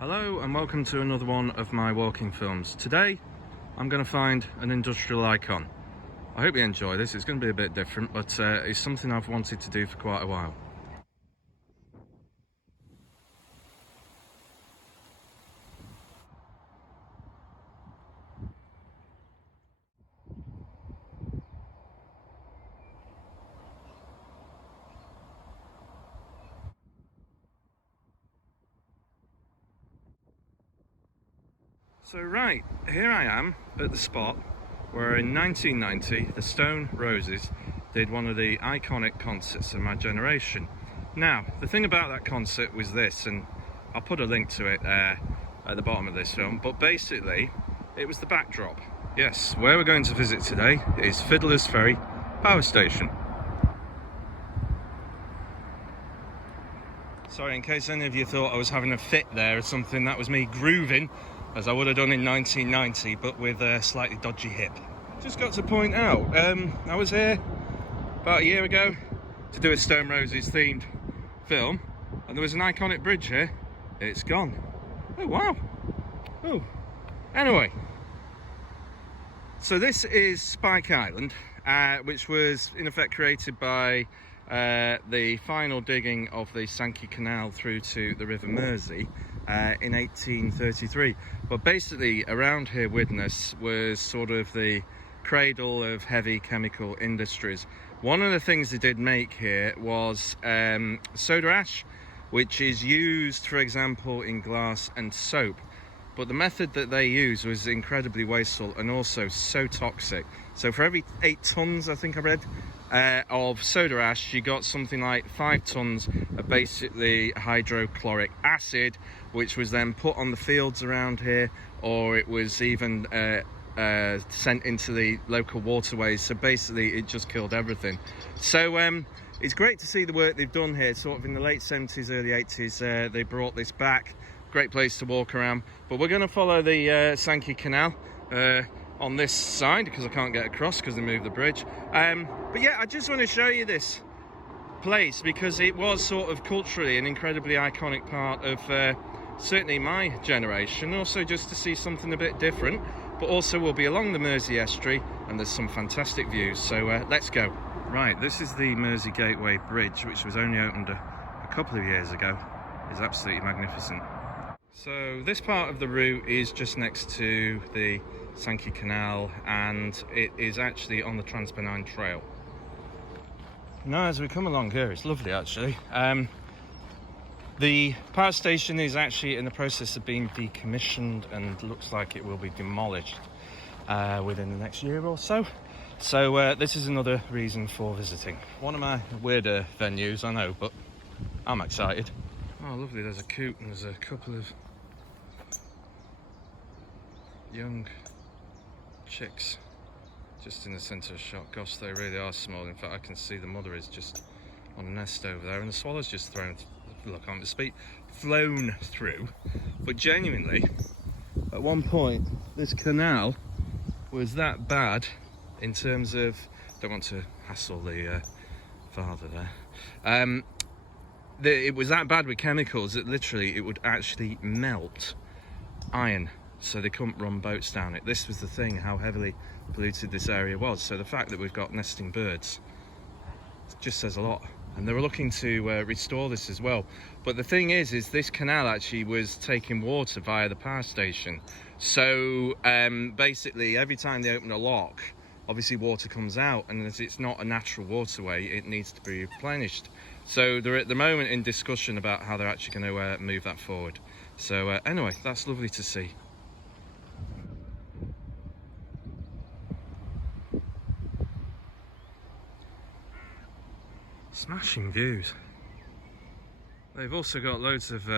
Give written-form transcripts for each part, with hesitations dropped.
Hello and welcome to another one of my walking films. Today I'm going to find an industrial icon. I hope you enjoy this. It's going to be a bit different, but it's something I've wanted to do for quite a while. So right, here I am at the spot where in 1990 the Stone Roses did one of the iconic concerts of my generation. Now, the thing about that concert was this, and I'll put a link to it at the bottom of this film, but basically it was the backdrop. Yes, where we're going to visit today is Fiddlers Ferry power station. Sorry, in case any of you thought I was having a fit there or something, that was me grooving as I would have done in 1990, but with a slightly dodgy hip. Just got to point out, I was here about a year ago to do a Stone Roses themed film, and there was an iconic bridge here. It's gone. Oh wow. Oh, anyway, so this is Spike Island, which was in effect created by the final digging of the Sankey Canal through to the River Mersey in 1833. But basically around here, Widnes was sort of the cradle of heavy chemical industries. One of the things they did make here was soda ash, which is used, for example, in glass and soap. But the method that they used was incredibly wasteful and also so toxic. So for every 8 tons, I think I read, of soda ash, you got something like 5 tons of basically hydrochloric acid, which was then put on the fields around here, or it was even sent into the local waterways. So basically it just killed everything. So it's great to see the work they've done here. Sort of in the late 70s, early 80s, they brought this back. Great place to walk around, but we're going to follow the Sankey Canal on this side because I can't get across because they moved the bridge. But yeah, I just want to show you this place because it was sort of culturally an incredibly iconic part of certainly my generation. Also just to see something a bit different, but also we'll be along the Mersey estuary and there's some fantastic views, so let's go. Right, this is the Mersey Gateway Bridge, which was only opened a couple of years ago. It's absolutely magnificent. So this part of the route is just next to the Sankey Canal, and it is actually on the Trans-Pennine Trail. Now as we come along here, it's lovely actually. The power station is actually in the process of being decommissioned and looks like it will be demolished within the next year or so. So this is another reason for visiting. One of my weirder venues, I know, but I'm excited. Oh lovely, there's a coot and there's a couple of young chicks just in the centre of the shot. Gosh, they really are small. In fact, I can see the mother is just on a nest over there and the swallow's just flown through. But genuinely, at one point this canal was that bad in terms of, don't want to hassle the father there, it was that bad with chemicals that literally it would actually melt iron, so they couldn't run boats down it. This was the thing, how heavily polluted this area was. So the fact that we've got nesting birds just says a lot. And they were looking to restore this as well. But the thing is this canal actually was taking water via the power station. So basically every time they open a lock, obviously water comes out, and as it's not a natural waterway, it needs to be replenished. So they're at the moment in discussion about how they're actually going to move that forward. So anyway, that's lovely to see. Smashing views. They've also got loads of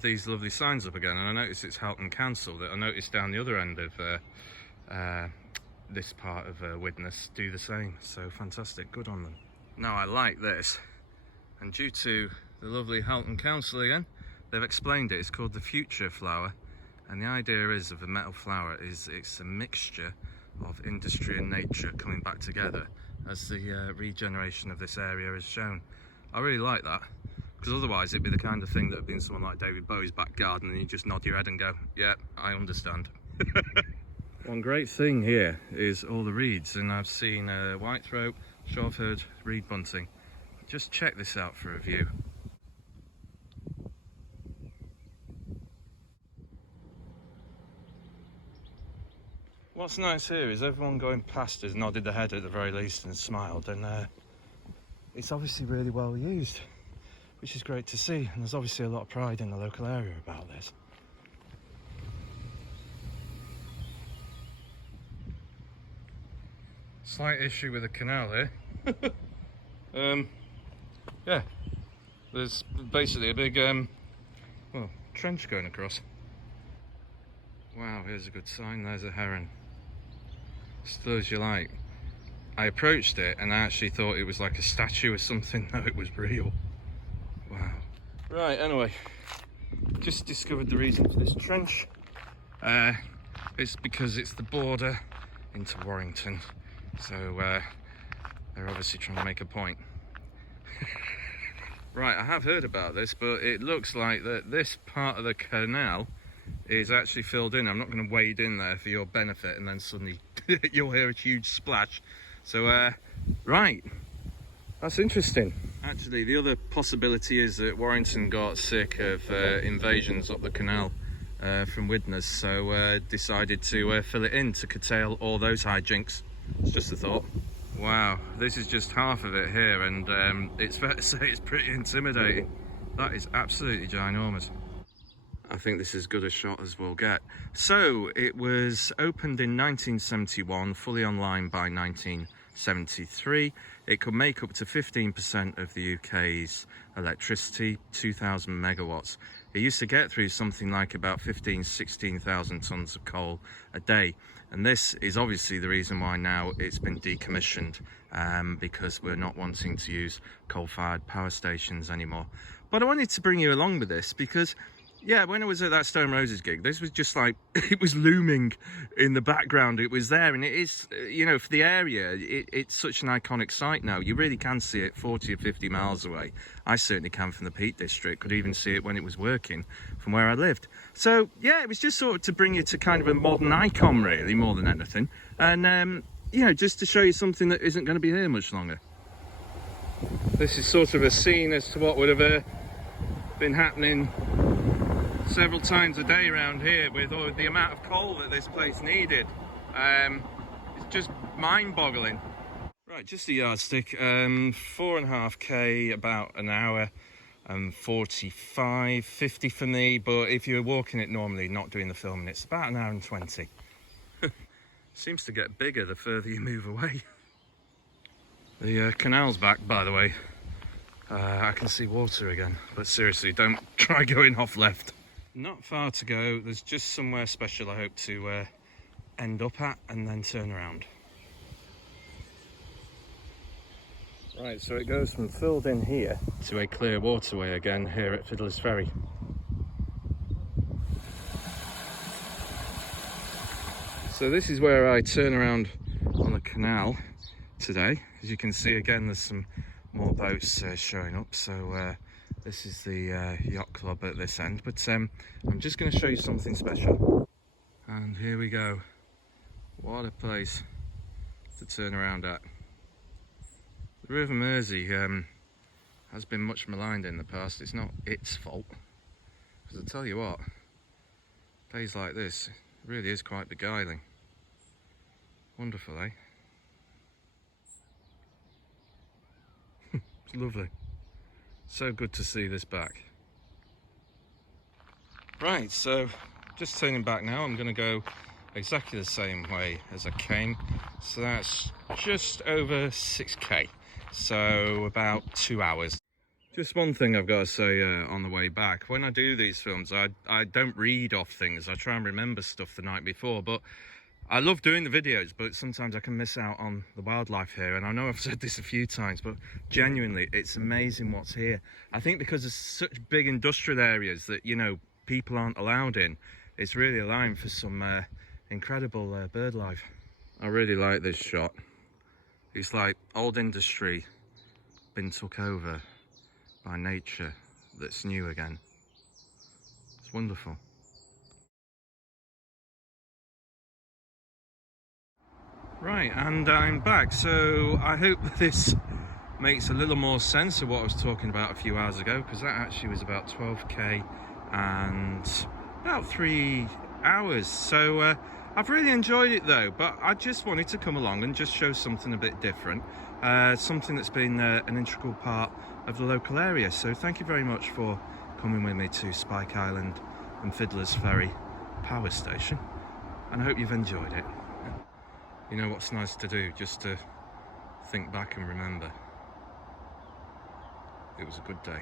these lovely signs up again, and I noticed it's Halton Council that I noticed down the other end of this part of Widnes do the same. So fantastic, good on them. Now I like this, and due to the lovely Halton Council again, they've explained it. It's called the future flower, and the idea is of the metal flower is it's a mixture of industry and nature coming back together, as the regeneration of this area has shown. I really like that. Because otherwise it'd be the kind of thing that would be in someone like David Bowie's back garden and you just nod your head and go, yeah, I understand. One great thing here is all the reeds, and I've seen whitethroat, shortford, reed bunting. Just check this out for a view. What's nice here is everyone going past has nodded their head at the very least and smiled, and it's obviously really well used, which is great to see, and there's obviously a lot of pride in the local area about this. Slight issue with the canal here. Yeah, there's basically a big well, trench going across. Wow, here's a good sign, there's a heron. Still as you like. I approached it and I actually thought it was like a statue or something. No, it was real. Wow. Right, anyway, just discovered the reason for this trench. It's because it's the border into Warrington, so they're obviously trying to make a point. Right, I have heard about this, but it looks like that this part of the canal is actually filled in. I'm not going to wade in there for your benefit and then suddenly you'll hear a huge splash. So right, that's interesting. Actually, the other possibility is that Warrington got sick of invasions up the canal from Widnes, so decided to fill it in to curtail all those hijinks. It's just a thought. Wow, this is just half of it here, and it's fair to say it's pretty intimidating. That is absolutely ginormous. I think this is as good a shot as we'll get. So, it was opened in 1971, fully online by 1973. It could make up to 15% of the UK's electricity, 2,000 megawatts. It used to get through something like about 16,000 tonnes of coal a day. And this is obviously the reason why now it's been decommissioned, because we're not wanting to use coal-fired power stations anymore. But I wanted to bring you along with this because, yeah, when I was at that Stone Roses gig, this was just like, it was looming in the background. It was there, and it is, you know, for the area, it's such an iconic site now. You really can see it 40 or 50 miles away. I certainly can from the Peak District, could even see it when it was working from where I lived. So, yeah, it was just sort of to bring you to kind of a modern icon, really, more than anything. And, you know, just to show you something that isn't going to be here much longer. This is sort of a scene as to what would have been happening several times a day around here with all the amount of coal that this place needed. It's just mind-boggling. Right, just a yardstick. 4.5k, about an hour, and 45, 50 for me. But if you're walking it normally, not doing the filming, it's about an hour and 20. Seems to get bigger the further you move away. The canal's back, by the way. I can see water again, but seriously, don't try going off left. Not far to go. There's just somewhere special I hope to end up at and then turn around. Right, so it goes from filled in here to a clear waterway again here at Fiddlers Ferry. So this is where I turn around on the canal today. As you can see, again, there's some more boats showing up. So this is the yacht club at this end, but I'm just going to show you something special. And here we go. What a place to turn around at. The River Mersey has been much maligned in the past. It's not its fault, because I'll tell you what, days like this really is quite beguiling. Wonderful, eh? It's lovely. So good to see this back. Right, so just turning back now, I'm going to go exactly the same way as I came. So that's just over 6k, so about 2 hours. Just one thing I've got to say on the way back. When I do these films, I don't read off things. I try and remember stuff the night before, but I love doing the videos, but sometimes I can miss out on the wildlife here. And I know I've said this a few times, but genuinely, it's amazing what's here. I think because there's such big industrial areas that, you know, people aren't allowed in, it's really allowing for some incredible bird life. I really like this shot. It's like old industry been took over by nature that's new again. It's wonderful. Right, and I'm back. So I hope this makes a little more sense of what I was talking about a few hours ago, because that actually was about 12k and about 3 hours. So I've really enjoyed it though, but I just wanted to come along and just show something a bit different, something that's been an integral part of the local area. So thank you very much for coming with me to Spike Island and Fiddlers Ferry power station, and I hope you've enjoyed it. You know what's nice to do, just to think back and remember. It was a good day.